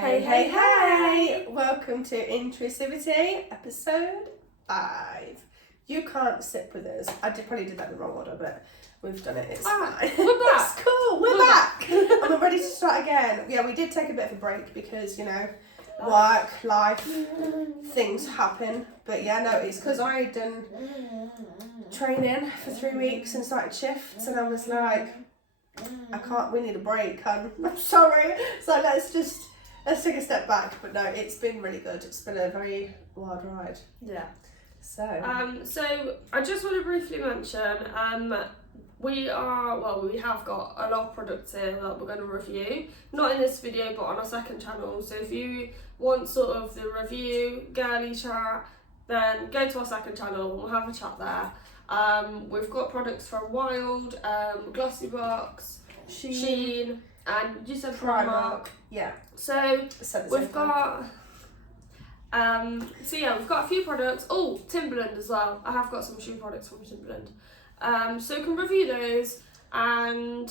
Hey! Welcome to Intrusivity, episode 5. You can't sit with us. I probably did that in the wrong order, but we've done it. It's fine. We're back. It's cool. We're back. And we're ready to start again. Yeah, we did take a bit of a break because, work, life, things happen. But yeah, no, it's because I had done training for 3 weeks and started shifts, and I was like, we need a break, hun. I'm sorry. So let's take a step back. But no, it's been really good. It's been a very wild ride. Yeah. So I just want to briefly mention, we have got a lot of products here that we're going to review. Not in this video, but on our second channel. So if you want sort of the review, girly chat, then go to our second channel and we'll have a chat there. We've got products from Wild, Glossy Box, Shein, and you said Primark. Yeah. So we've got we've got a few products. Oh, Timberland as well. I have got some shoe products from Timberland. So we can review those and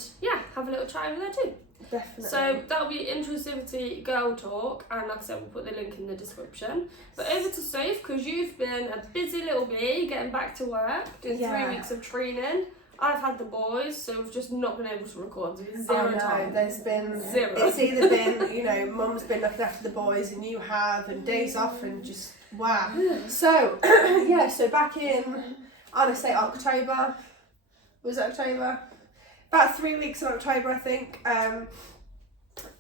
have a little chat over there too. Definitely. So that'll be Intrusivity Girl Talk, and like I said, we'll put the link in the description. But over to Soph, because you've been a busy little bee getting back to work, doing 3 weeks of training. I've had the boys, so we've just not been able to record. Zero time. There's been zero. It's either been, mum's been looking after the boys and you have, and days off, and just wow. So so back in, I'd say October. Was it October? About 3 weeks in October, I think.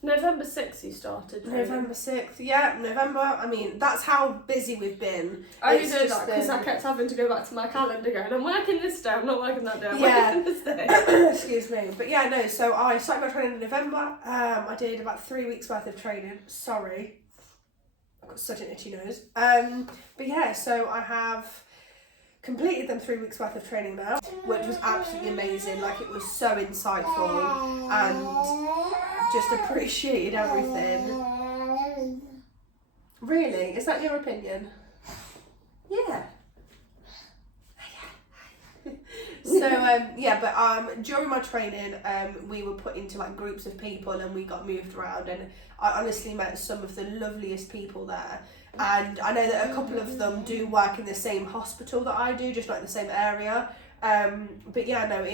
November 6th you started. November 6th, yeah, November. I mean, that's how busy we've been. I only know that because I kept having to go back to my calendar going, I'm working this day, I'm not working that day, I'm working this day. Excuse me. But yeah, no, so I started my training in November. I did about 3 weeks worth of training. Sorry. I've got such an itchy nose. But yeah, so I have completed them 3 weeks worth of training now, which was absolutely amazing. Like, it was so insightful and just appreciated everything. Really? Is that your opinion? Yeah. So during my training, we were put into like groups of people and we got moved around, and I honestly met some of the loveliest people there. And I know that a couple of them do work in the same hospital that I do, just like the same area. But yeah, no,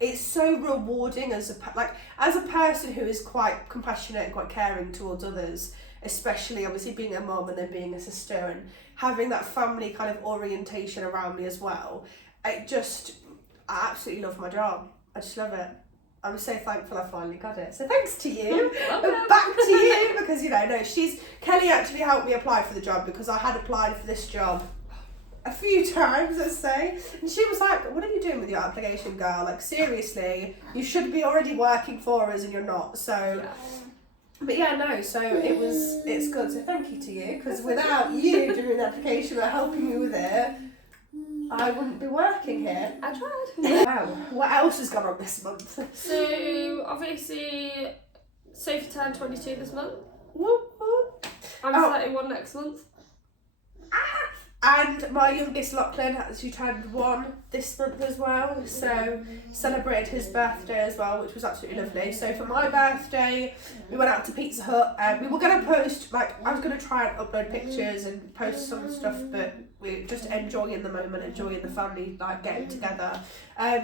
it's so rewarding as a person who is quite compassionate and quite caring towards others, especially obviously being a mum and then being a sister and having that family kind of orientation around me as well. I absolutely love my job. I just love it. I'm so thankful I finally got it. So thanks to you. Back to you, because Kelly actually helped me apply for the job, because I had applied for this job a few times, let's say, and she was like, what are you doing with your application, girl? Like, seriously, you should be already working for us and you're not. So but yeah, no, so it's good. So thank you to you, because without you doing the application or helping me with it, I wouldn't be working here. I tried. Wow. What else has gone on this month? So obviously Sophie turned 22 this month. Whoop, whoop. I'm 31 next month. And my youngest Lachlan, she turned 1 this month as well, so celebrated his birthday as well, which was absolutely lovely. So for my birthday, we went out to Pizza Hut. We were going to post, I was going to try and upload pictures and post some stuff, but we're just enjoying the moment, enjoying the family, getting together.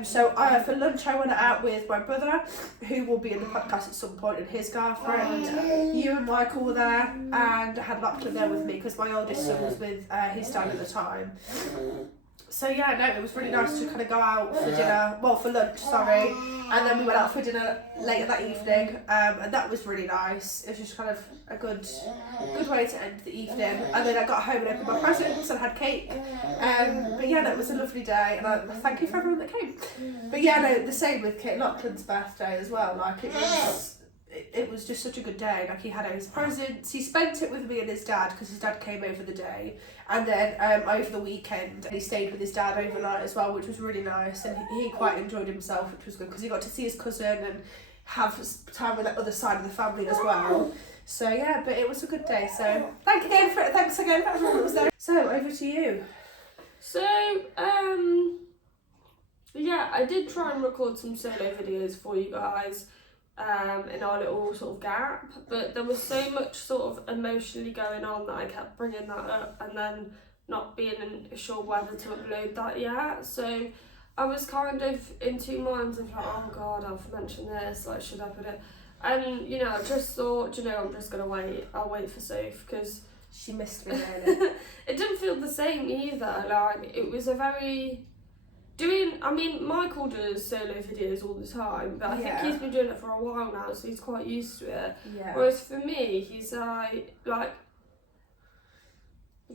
So for lunch I went out with my brother, who will be in the podcast at some point, and his girlfriend. You and Michael were there, and I had Lachlan there with me because my oldest son was with his dad at the time. So yeah, no, it was really nice to kind of go out for dinner, for lunch, sorry, and then we went out for dinner later that evening, and that was really nice. It was just kind of a good way to end the evening, and then I got home and opened my presents and had cake, but yeah, no, it was a lovely day, and I thank you for everyone that came. But yeah, no, the same with Kate Lachlan's birthday as well. It was just such a good day. He had his presents. He spent it with me and his dad, because his dad came over the day, and then over the weekend he stayed with his dad overnight as well, which was really nice, and he quite enjoyed himself, which was good, because he got to see his cousin and have time with the other side of the family as well. So yeah, but it was a good day. So thanks again for everyone that was there. So over to you. So I did try and record some solo videos for you guys. in our little sort of gap, but there was so much sort of emotionally going on that I kept bringing that up and then not being sure whether to upload that yet. So I was kind of in two minds of like, oh god, I've mentioned this, like should I put it? And you know, I just thought, you know, I'm just gonna wait. I'll wait for Soph because she missed me really. It didn't feel the same either. Like it was a very I mean, Michael does solo videos all the time, but I think he's been doing it for a while now, so he's quite used to it. Yeah. Whereas for me, he's like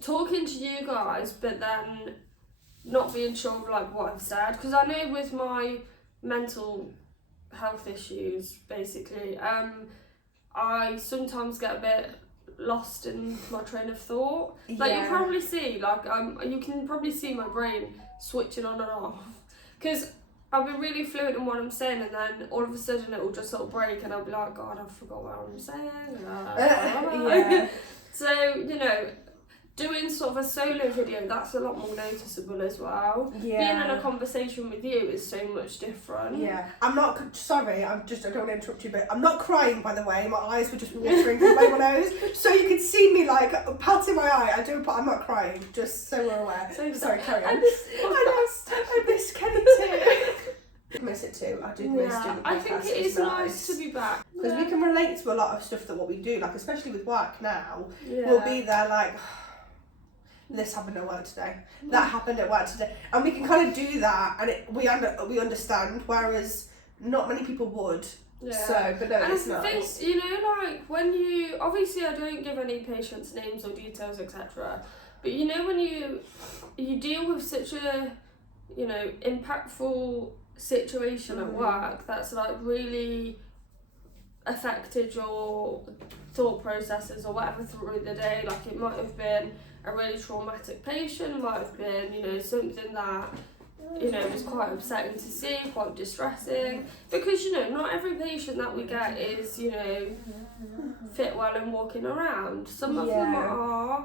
talking to you guys, but then not being sure of like what I've said, because I know with my mental health issues, basically, I sometimes get a bit lost in my train of thought. Like you probably see, like you can probably see my brain switching on and off, because I'll be really fluent in what I'm saying, and then all of a sudden it will just sort of break, and I'll be like, God, I forgot what I'm saying. So you know, doing sort of a solo video, that's a lot more noticeable as well. Being in a conversation with you is so much different. I'm not, sorry, I don't want to interrupt you, but I'm not crying, by the way. My eyes were just watering from my nose. So you can see me like patting my eye. I'm not crying, just so we're aware. So sorry, carry on. I miss Kenny too. I miss it too. I do miss doing the podcast. I think it is nice to be back. Because we can relate to a lot of stuff that what we do, like especially with work now. We'll be there like, this happened at work today, that happened at work today, and we can kind of do that, and we understand, whereas not many people would. So, but no, and it's nice. Think, you know, like when you, obviously I don't give any patients' names or details, etc. But you know, when you deal with such a, you know, impactful situation at work that's like really affected your thought processes or whatever through the day, like it might have been a really traumatic patient, might have been, you know, something that, you know, was quite upsetting to see, quite distressing, because, you know, not every patient that we get is, you know, fit well and walking around. Some of them are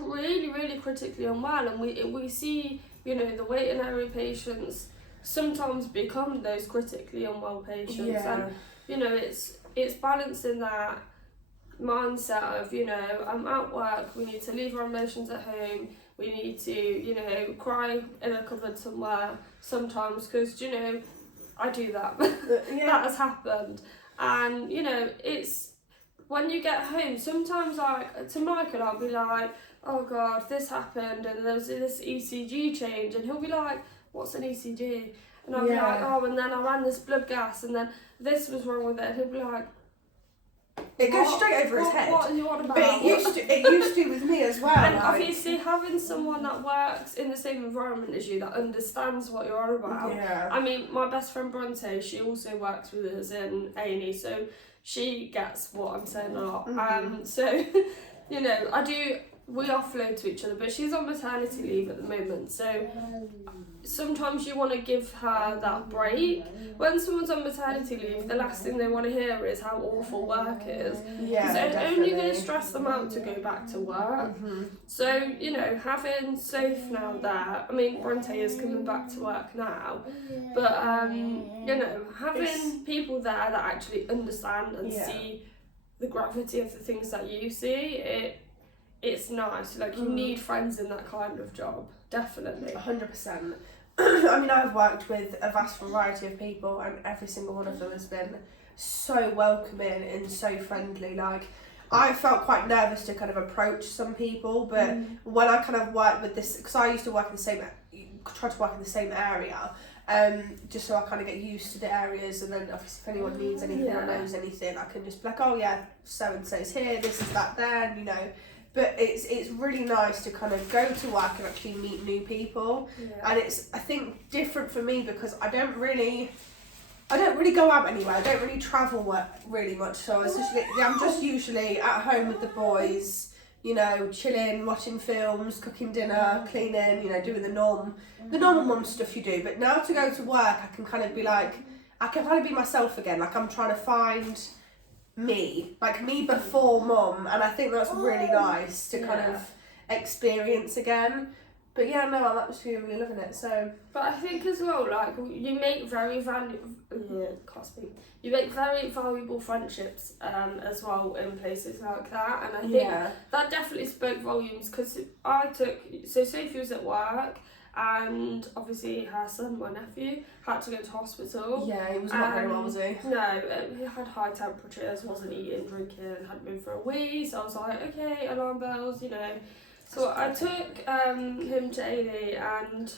really, really critically unwell, and we see, you know, the waiting area patients sometimes become those critically unwell patients, and, you know, it's balancing that mindset of, you know, I'm at work, we need to leave our emotions at home, we need to, you know, cry in a cupboard somewhere sometimes, because, you know, I do that. That has happened. And, you know, it's when you get home, sometimes like to Michael I'll be like, oh god, this happened and there's this ECG change, and he'll be like, what's an ECG? And I'll be like, oh, and then I ran this blood gas and then this was wrong with it, and he'll be like, it goes straight over his head. What are you on about? But it used to with me as well. And like, obviously having someone that works in the same environment as you, that understands what you're on about. I mean, my best friend Bronte, she also works with us in A&E, so she gets what I'm saying a lot. So, you know, we offload to each other, but she's on maternity leave at the moment, so sometimes you want to give her that break. When someone's on maternity leave, the last thing they want to hear is how awful work is. Because it's only going to stress them out to go back to work. So, you know, having Soph now there, I mean, Bronte is coming back to work now, but, you know, having people there that actually understand and see the gravity of the things that you see, it's nice. Like, you need friends in that kind of job, definitely. 100%. I mean, I've worked with a vast variety of people, and every single one of them has been so welcoming and so friendly. Like, I felt quite nervous to kind of approach some people, but when I kind of worked with this, because I used to work in the same, try to work in the same area, just so I kind of get used to the areas, and then obviously if anyone needs anything or knows anything, I can just be like, oh yeah, so and so's here, this is that there, and, you know. But it's really nice to kind of go to work and actually meet new people, and it's, I think, different for me because I don't really go out anywhere. I don't really travel really much, so I'm just usually at home with the boys, you know, chilling, watching films, cooking dinner, cleaning, you know, doing the normal mum stuff you do. But now to go to work, I can kind of be like, I can kind of be myself again. Like, I'm trying to find me before mum, and I think that's really nice to kind of experience again. But yeah, no, I'm absolutely really loving it. So, but I think as well, like you make you make very valuable friendships as well in places like that, and I think that definitely spoke volumes because Sophie was at work. And obviously her son, my nephew, had to go to hospital. Yeah, he was not very well, was he? No, he had high temperatures, wasn't eating, drinking, hadn't been for a wee. So I was like, okay, alarm bells, you know. So I took him to A&E, and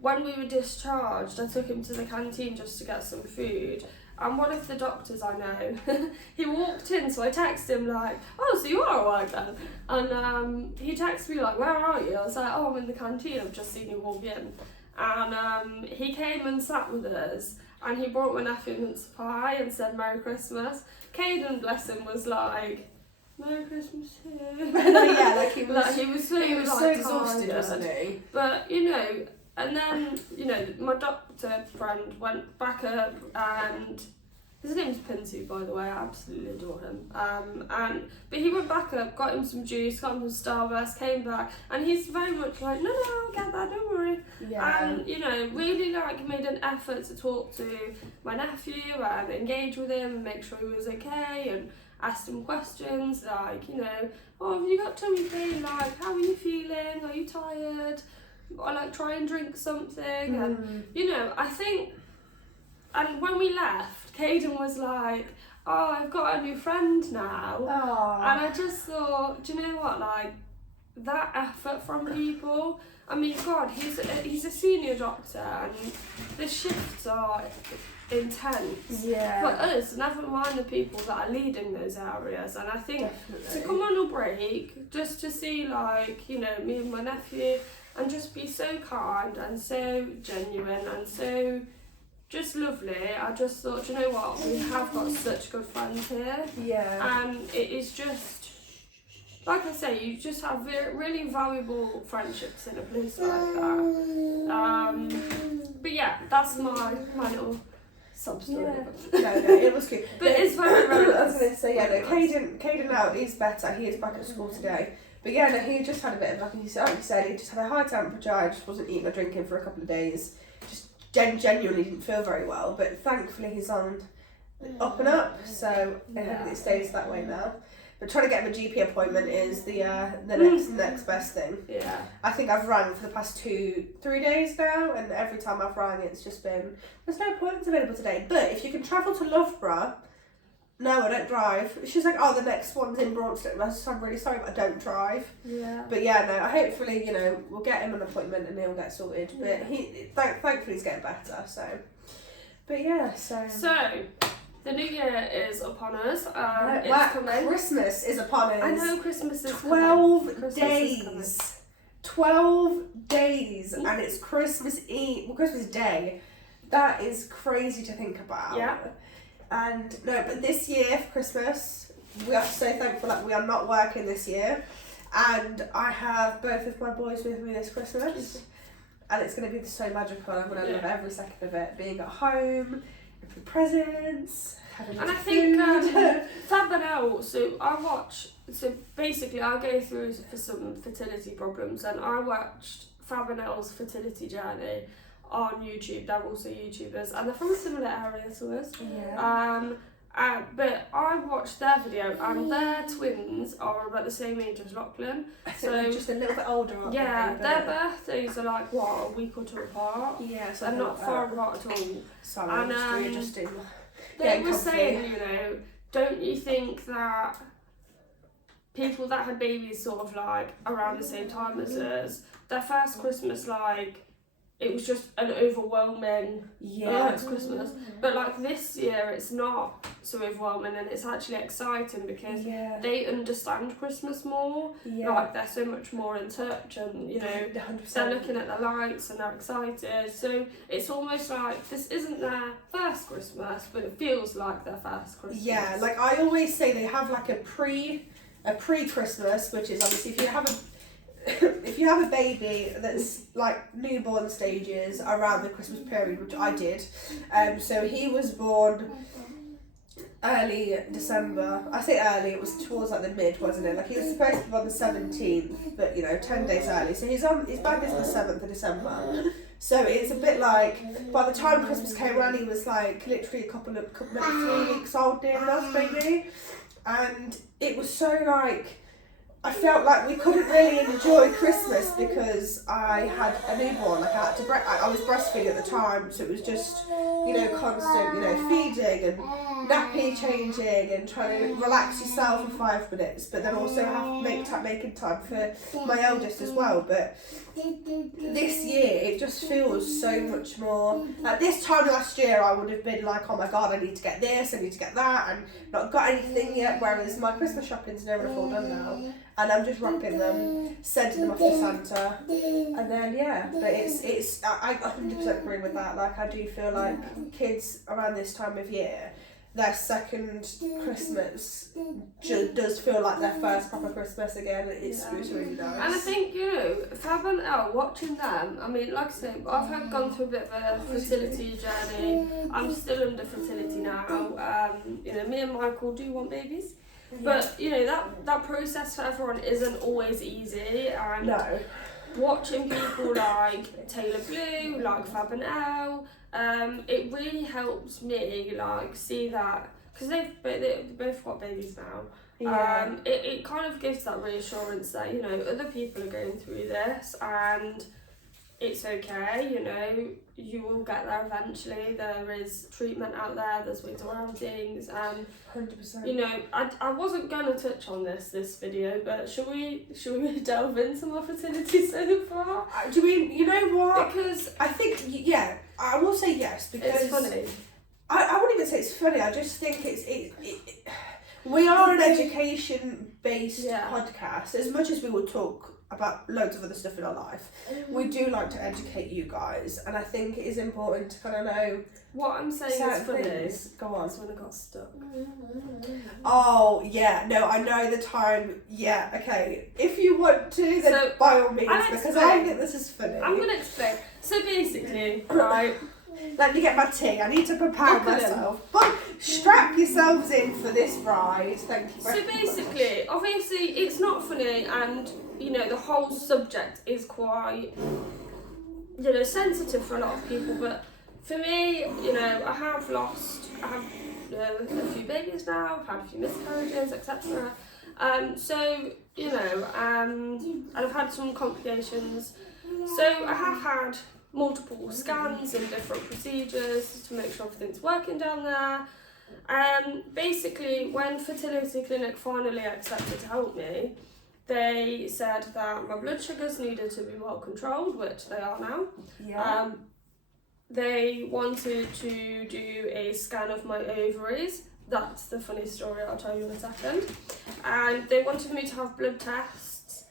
when we were discharged, I took him to the canteen just to get some food. And one of the doctors I know, he walked in, so I texted him like, oh, so you are at work then? And he texted me like, where are you? I was like, oh, I'm in the canteen, I've just seen you walk in. And he came and sat with us, and he brought my nephew a mince pie and said Merry Christmas. Caden, bless him, was like, Merry Christmas too. Yeah, like he was so exhausted, tired. wasn't he? But, you know, and then, you know, my doctor friend went back up, and his name's Pinsu, by the way, I absolutely adore him. But he went back up, got him some juice, got him some Starburst, came back, and he's very much like, no, I'll get that, don't worry. Yeah. And, you know, really like made an effort to talk to my nephew and engage with him and make sure he was okay, and asked him questions like, you know, oh, have you got tummy pain? Like, how are you feeling? Are you tired? Or like try and drink something. And you know, I think, and when we left, Caden was like, oh, I've got a new friend now. Aww. And I just thought, do you know what, like that effort from people. I mean, God, he's a senior doctor, and the shifts are intense. Yeah. For us, never mind the people that are leading those areas. And I think Definitely. to come on a break, just to see like, you know, me and my nephew, and just be so kind and so genuine and so just lovely. I just thought, you know what, we have got such good friends here. Yeah. And it is just, like I say, you just have really valuable friendships in a place like that. But yeah, that's my little sub story. Yeah. No, it was good. But it's very, very nice. I was going to say, yeah, no, Caden now, he's better. He is back at school today. But yeah, no, he just had a bit of, like you said, he just had a high temperature. I just wasn't eating or drinking for a couple of days. Just genuinely didn't feel very well. But thankfully he's on up and up, so I hope it stays that way now. But trying to get him a GP appointment is the next best thing. Yeah. I think I've rang for the past 2-3 days now, and every time I've rang, it's just been, there's no appointments available today. But if you can travel to Loughborough, no, I don't drive. She's like, oh, the next one's in Braunston. I said, I'm really sorry, but I don't drive. Yeah. But yeah, no, hopefully, you know, we'll get him an appointment and he'll get sorted. Yeah. But thankfully he's getting better, so. But yeah, so. So, the new year is upon us. It's coming. Christmas is upon us. I know Christmas is 12 days. 12 days, and it's Christmas Eve, well, Christmas Day. That is crazy to think about. Yeah. And no, but this year for Christmas, we are so thankful that we are not working this year. And I have both of my boys with me this Christmas. And it's going to be so magical. I'm going to love every second of it. Being at home, opening presents, having and I food. think Fab so basically I go through for some fertility problems, and I watched Fab and Elle's fertility journey on YouTube. They're also YouTubers, and they're from a similar area to us. Yeah. But I watched their video, and their twins are about the same age as Lachlan. So just a little bit older, aren't yeah, they? their birthdays are like a week or two apart. Yeah, so they're not far apart at all. Sorry, And, you're just in. They were saying, you know, don't you think that people that had babies sort of like around the same time as us, their first Christmas, like, it was just an overwhelming Christmas. But like this year, it's not so overwhelming, and it's actually exciting because they understand Christmas more. Yeah. Like they're so much more in touch, and you know 100%. they're looking at the lights and they're excited. So it's almost like this isn't their first Christmas, but it feels like their first Christmas. Yeah, like I always say, they have like a pre-Christmas, which is obviously if you have a baby that's like newborn stages around the Christmas period, which I did, so he was born early December. I say early, it was towards like the mid, wasn't it? Like he was supposed to be on the 17th, but 10 days early. So his birthday's on the 7th of December. So it's a bit like, by the time Christmas came around, he was like literally a couple maybe 3 weeks old near enough maybe. And it was so like, I felt like we couldn't really enjoy Christmas because I had a newborn. Like I had to I was breastfeeding at the time, so it was just constant feeding and nappy changing and trying to relax yourself for 5 minutes, but then also making time for my eldest as well. But this year it just feels so much more like this time last year I would have been like, oh my god, I need to get this, I need to get that, and not got anything yet, whereas my Christmas shopping's never all done now. And I'm just wrapping them, sending them off to Santa, and then but I 100% agree with that. Like I do feel like kids around this time of year, their second Christmas does feel like their first proper Christmas again. It's really nice. And I think Fab and Elle, watching them, I mean, like I say, I've gone through a bit of a fertility journey. I'm still under fertility now. Me and Michael do want babies. But that process for everyone isn't always easy, and watching people like Taylor Blue, like Fab and Elle, it really helps me like see that, because they've both got babies now. It kind of gives that reassurance that other people are going through this and it's okay. You will get there eventually. There is treatment out there, there's ways around things, and 100%. I wasn't gonna touch on this video, but should we delve into my fertility so far? Do we, you know what? Because I think I will say yes, because it's funny. I wouldn't even say it's funny, I just think we are an education based podcast. As much as we will talk about loads of other stuff in our life, we do like to educate you guys, and I think it is important to kind of know what I'm saying is funny. Things. Go on. That's when I got stuck. Oh yeah, no, I know the time. Yeah, okay. If you want to, then by all means, because I think this is funny. I'm gonna explain. So basically, right. Let me get my tea. I need to prepare myself. But strap yourselves in for this ride. Thank you very much. So basically, obviously, it's not funny, and the whole subject is quite sensitive for a lot of people. But for me, I have a few babies now. I've had a few miscarriages, etc. And I've had some complications. So I have had multiple scans and different procedures to make sure everything's working down there. Basically, when Fertility Clinic finally accepted to help me, they said that my blood sugars needed to be well controlled, which they are now. Yeah. They wanted to do a scan of my ovaries. That's the funny story, I'll tell you in a second. And they wanted me to have blood tests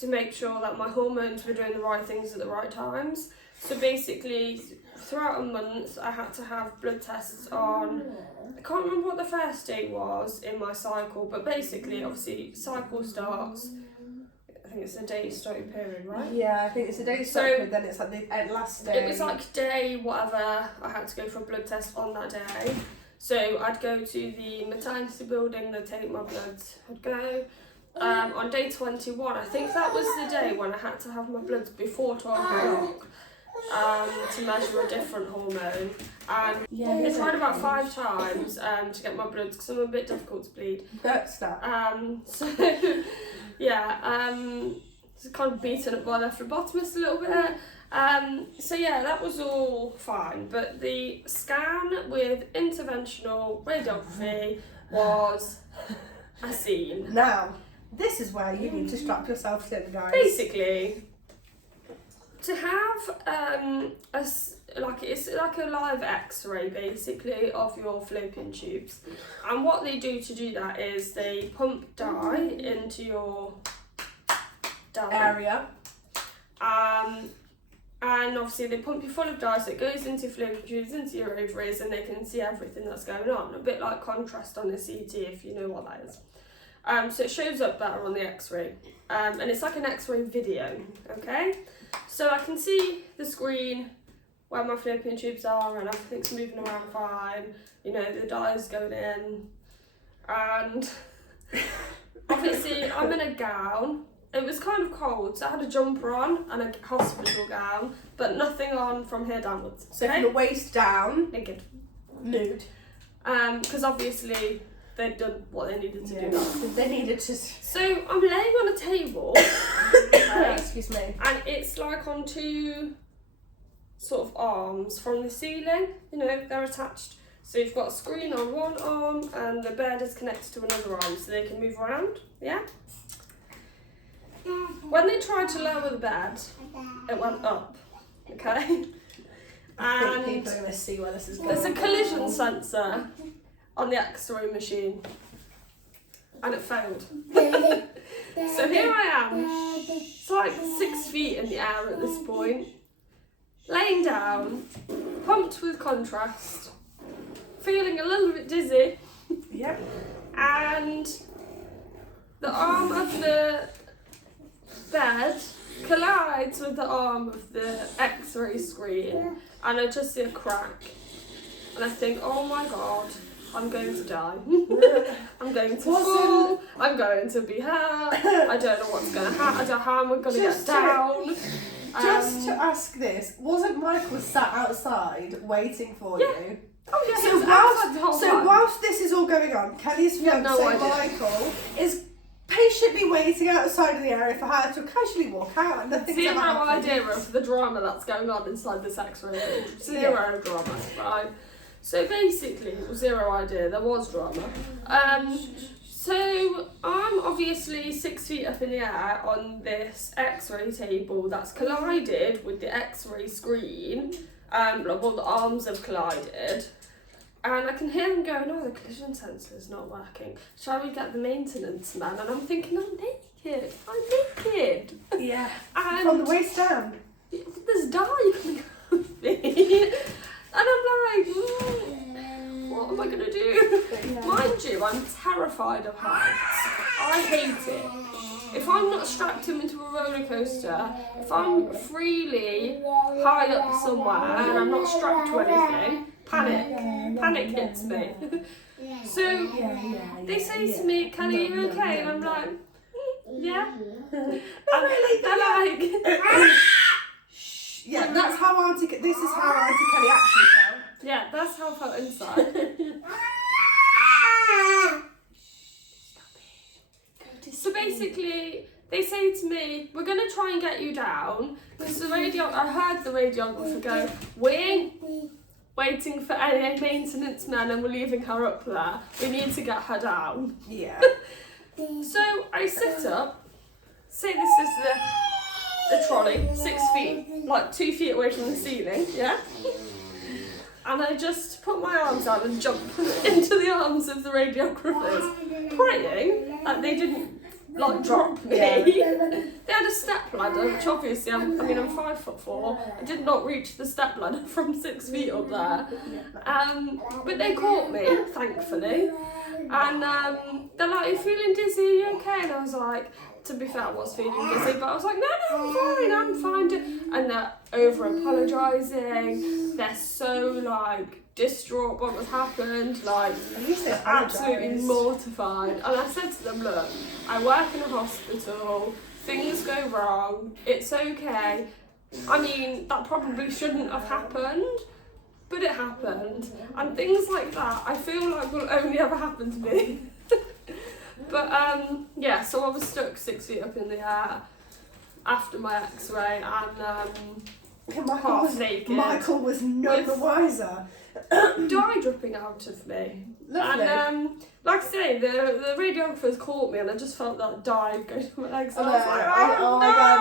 to make sure that my hormones were doing the right things at the right times. So basically, throughout a month, I had to have blood tests on, I can't remember what the first day was in my cycle, but basically, obviously, cycle starts, I think it's a day starting period, right? Yeah, I think it's a day starting period, then it's like the last day. It was like day whatever, I had to go for a blood test on that day. So I'd go to the maternity building, they'd take my blood, I'd go. On day 21, I think that was the day when I had to have my bloods before 12 o'clock to measure a different hormone. And I tried about 5 times to get my bloods because I'm a bit difficult to bleed. That's that. It's kind of beaten up by the phlebotomist a little bit. That was all fine. But the scan with interventional radiography was a scene. Now, this is where you need to strap yourself in, guys. Basically, to have it's like a live X-ray basically of your fallopian tubes, and what they do to do that is they pump dye into your area, and obviously they pump you full of dye, so it goes into your fallopian tubes, into your ovaries, and they can see everything that's going on. A bit like contrast on a CT, if you know what that is. So it shows up better on the X-ray, and it's like an X-ray video, okay? So I can see the screen where my fallopian tubes are, and everything's moving around fine. You know, the dye's going in, and obviously I'm in a gown. It was kind of cold, so I had a jumper on and a hospital gown, but nothing on from here downwards. So from the waist down, naked, nude. Because obviously they'd done what they needed to do. They needed to. So I'm laying on a table, okay, Excuse me. and it's like on two sort of arms from the ceiling. You know, they're attached. So you've got a screen on one arm, and the bed is connected to another arm, so they can move around. Yeah. When they tried to lower the bed, it went up. Okay. And People are going to see where this is going. there's a collision sensor on the X-ray machine, and it failed. So here I am, it's like 6 feet in the air at this point, laying down, pumped with contrast, feeling a little bit dizzy. Yep. And the arm of the bed collides with the arm of the X-ray screen, and I just see a crack, and I think, oh my god, I'm going to die. I'm going to fall. I'm going to be hurt. I don't know what's going to happen. I don't know how I'm going to get down. Just to ask this, wasn't Michael sat outside waiting for you? Oh yeah, So he was outside the whole whilst, time. whilst this is all going on, Kelly's You have fiance no idea. Michael is patiently waiting outside of the area for her to casually walk out, and nothing's Zero ever happened. idea of the drama that's going on inside this X-ray room. Zero drama, right? So basically, zero idea. There was drama. So I'm obviously 6 feet up in the air on this X-ray table that's collided with the X-ray screen. Well, the arms have collided. And I can hear them going, oh, the collision sensor's not working. Shall we get the maintenance man? And I'm thinking, I'm naked. Yeah. And From the waist down. there's dye coming out of me. And I'm like, what am I going to do? Yeah. Mind you, I'm terrified of heights. I hate it. If I'm not strapped into a roller coaster, if I'm freely high up somewhere and I'm not strapped to anything, panic hits me. So they say to me, Kelly, are you okay? And I'm like, yeah. And they're like, Yeah, that's how this is how Auntie Kelly actually felt. yeah, that's how I felt inside. So basically, they say to me, we're going to try and get you down, because I heard the radiographer go, we ain't waiting for any maintenance men and we're leaving her up there. We need to get her down. Yeah. So I sit up, say this is the trolley, 6 feet, like 2 feet away from the ceiling, yeah? And I just put my arms out and jump into the arms of the radiographers, praying that they didn't like drop me. Yeah. They had a step ladder, which obviously I'm 5'4". I did not reach the step ladder from 6 feet up there. But they caught me, thankfully. And they're like, "Are you feeling dizzy? Are you okay?" And I was like, to be fair, I was feeling dizzy, but I was like, no, I'm fine. And they're over apologising. They're so like distraught what was happened, like absolutely mortified. And I said to them, look, I work in a hospital, things go wrong, it's okay. I mean, that probably shouldn't have happened, but it happened. And things like that, I feel like will only ever happen to me. But yeah, so I was stuck 6 feet up in the air after my X-ray, and half naked. Michael was none the wiser. Dye dripping out of me. Lovely. And like I say, the radiographers caught me, and I just felt that dye go to my legs, and I was like, oh my god,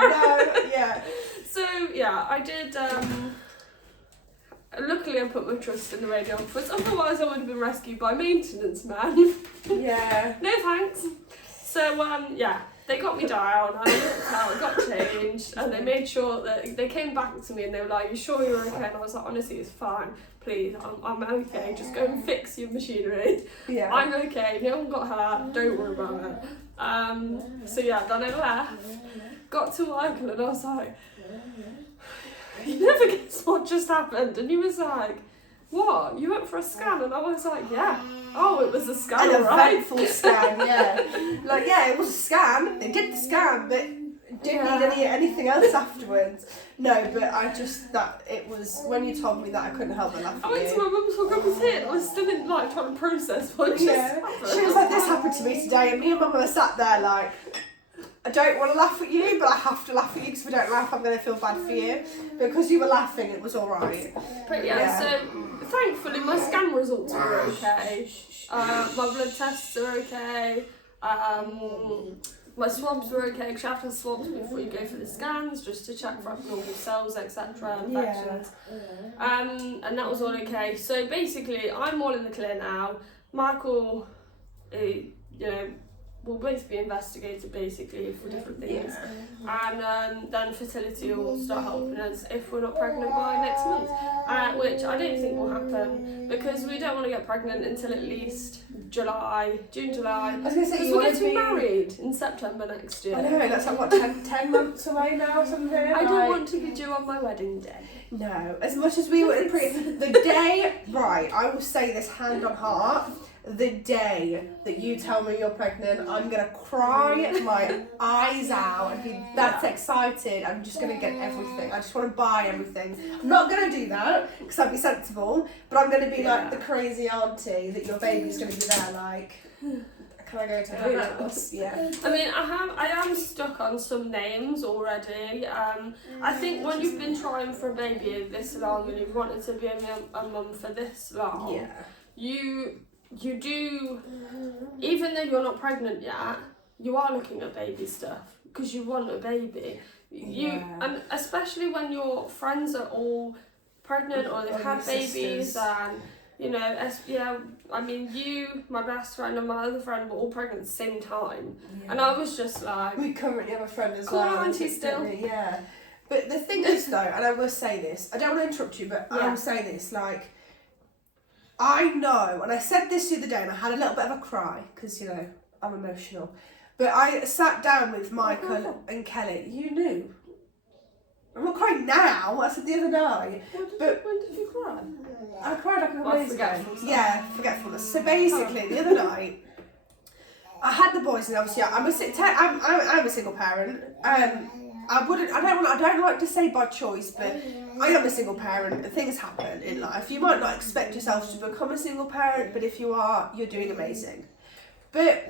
no, yeah. So yeah, I did. Luckily, I put my trust in the radiographers. Otherwise, I would have been rescued by maintenance man. Yeah. No thanks. So yeah, they got me down. I looked out, I got changed, and they made sure that they came back to me and they were like, "You sure you're okay?" And I was like, "Honestly, it's fine. Please, I'm okay. Just go and fix your machinery. Yeah. I'm okay. No one got hurt. Don't worry about it." So yeah, then I left. Got to Michael and I was like, you never guess what just happened. And he was like, what? You went for a scan? And I was like, yeah. Oh, it was a scan, An right? eventful scan, yeah. Like, yeah, it was a scan. They did the scan, but didn't need anything else afterwards. No, but I just, that it was, when you told me that, I couldn't help but laugh at I went to my mum's for a cup of tea and I was still in, like, trying to process what just happened. She was like, this happened to me today, and me and Mum were sat there like, I don't want to laugh at you, but I have to laugh at you, because if I don't laugh, I'm going to feel bad for you. Because you were laughing, it was alright. But yeah, so thankfully my scan results were okay. My blood tests are okay. My swabs were okay, because you have to have swabs before you go for the scans, just to check for abnormal cells, etc., infections. And that was all okay. So basically, I'm all in the clear now. Michael, you know, will both be investigated basically for different things. And then Fertility will start helping us if we're not pregnant by next month, which I don't think will happen, because we don't want to get pregnant until at least June, July. I was going to say, because we're getting married in September next year. I know, that's like, what, 10 months away now or something? I don't want to be due on my wedding day. No, as much as we were the day, right, I will say this hand on heart, the day that you tell me you're pregnant, I'm going to cry my eyes out and be that excited. I'm just going to get everything. I just want to buy everything. I'm not going to do that because I'd be sensible, but I'm going to be like the crazy auntie that your baby's going to be there like, can I go to her house? Yeah. I mean, I am stuck on some names already. I think when you've been trying for a baby this long and you've wanted to be a mum for this long, you do, even though you're not pregnant yet, you are looking at baby stuff because you want a baby. And especially when your friends are all pregnant or they've had babies, and you know, I mean, you, my best friend, and my other friend were all pregnant at the same time, and I was just like, we currently have a friend as cool well. auntie still. Yeah, but the thing is though, and I will say this, I don't want to interrupt you, but I will say this, like, I know, and I said this the other day, and I had a little bit of a cry because, you know, I'm emotional. But I sat down with Michael and Kelly. You knew. I'm not crying now. I said the other night. When did you cry? I cried like a couple days ago. Forgetfulness. Yeah, forgetfulness. So basically, the other night, I had the boys, and obviously I'm a single parent. I don't like to say by choice, but I am a single parent and things happen in life. You might not expect yourself to become a single parent, but if you are, you're doing amazing. But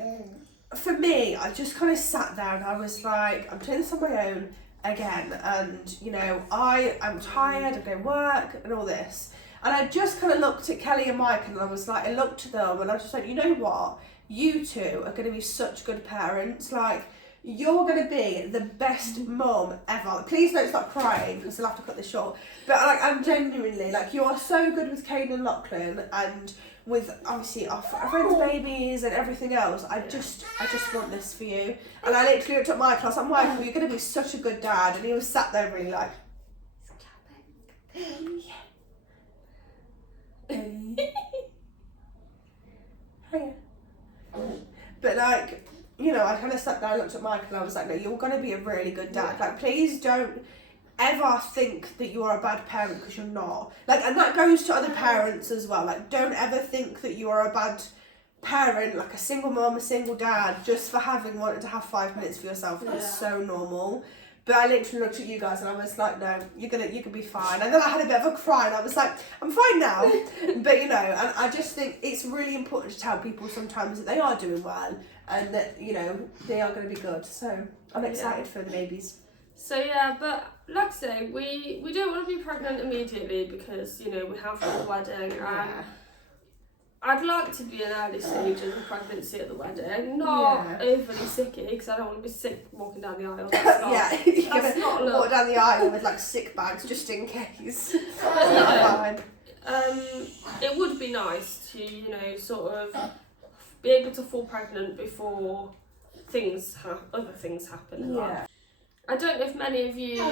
for me, I just kind of sat there and I was like, I'm doing this on my own again, and you know, I'm tired, I'm going to work and all this. And I just kind of looked at Kelly and Mike and I was like, I looked at them and I was just like, you know what? You two are going to be such good parents. Like, you're going to be the best mum ever. Please don't start crying because I'll have to cut this short. But like, I'm genuinely, like, you are so good with Kane and Lachlan and with obviously our friends' babies and everything else. I just want this for you. And I literally looked at Michael, I was like, Michael, you're going to be such a good dad. And he was sat there really like, hiya. But like, you know, I kind of sat down and looked at Michael and I was like, no, you're going to be a really good dad. Like, please don't ever think that you're a bad parent because you're not. Like, and that goes to other parents as well. Like, don't ever think that you are a bad parent, like a single mum, a single dad, just for wanted to have 5 minutes for yourself. It's so normal. But I literally looked at you guys and I was like, no, you can be fine. And then I had a bit of a cry and I was like, I'm fine now. But you know, and I just think it's really important to tell people sometimes that they are doing well and that, you know, they are going to be good. So I'm excited for the babies. So yeah, but like I say, we don't want to be pregnant immediately because, you know, we have got the wedding and I'd like to be in early stages of pregnancy at the wedding, not overly sicky because I don't want to be sick walking down the aisle. That's not walk down the aisle with like sick bags just in case. But, you know, it would be nice to, you know, sort of be able to fall pregnant before other things happen in life. I don't know if many of you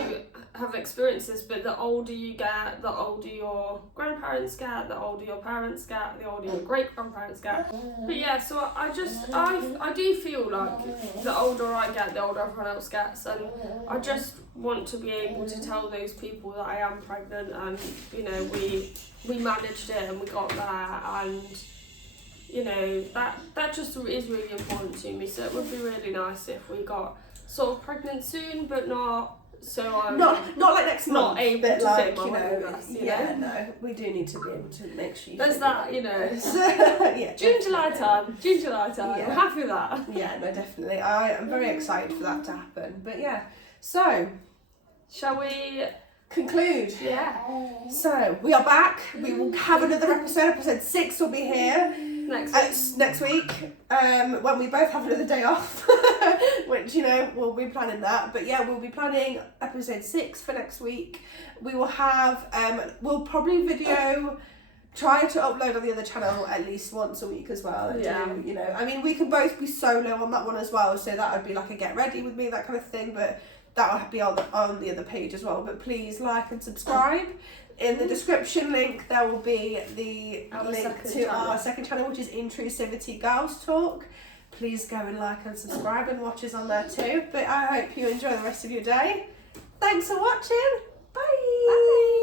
have experienced this, but the older you get, the older your grandparents get, the older your parents get, the older your great grandparents get. But yeah, so I do feel like the older I get, the older everyone else gets, and I just want to be able to tell those people that I am pregnant, and you know, we managed it and we got there, and you know, that just is really important to me. So it would be really nice if we got sort of pregnant soon, but not so I'm not like next month, not able but to like, fit my wedding dress, you know? no, we do need to be able to make sure you There's fit that, your you know. wedding dress. Yeah, June, July definitely. time. Yeah. I'm happy with that. Yeah, no, definitely. I am very excited for that to happen. But yeah, so Shall we? conclude. Yeah. So we are back. We will have another episode. Episode 6 will be here next week. When we both have another day off, which, you know, we'll be planning that. But yeah, we'll be planning episode 6 for next week. We will have we'll probably try to upload on the other channel at least once a week as well. And do, you know, I mean, we can both be solo on that one as well, so that would be like a get ready with me, that kind of thing. But that will be on the other page as well. But please like and subscribe. In the description link there will be the link to our second channel, which is Intrusivity Girls Talk. Please go and like and subscribe and watch us on there too. But I hope you enjoy the rest of your day. Thanks for watching. Bye. Bye.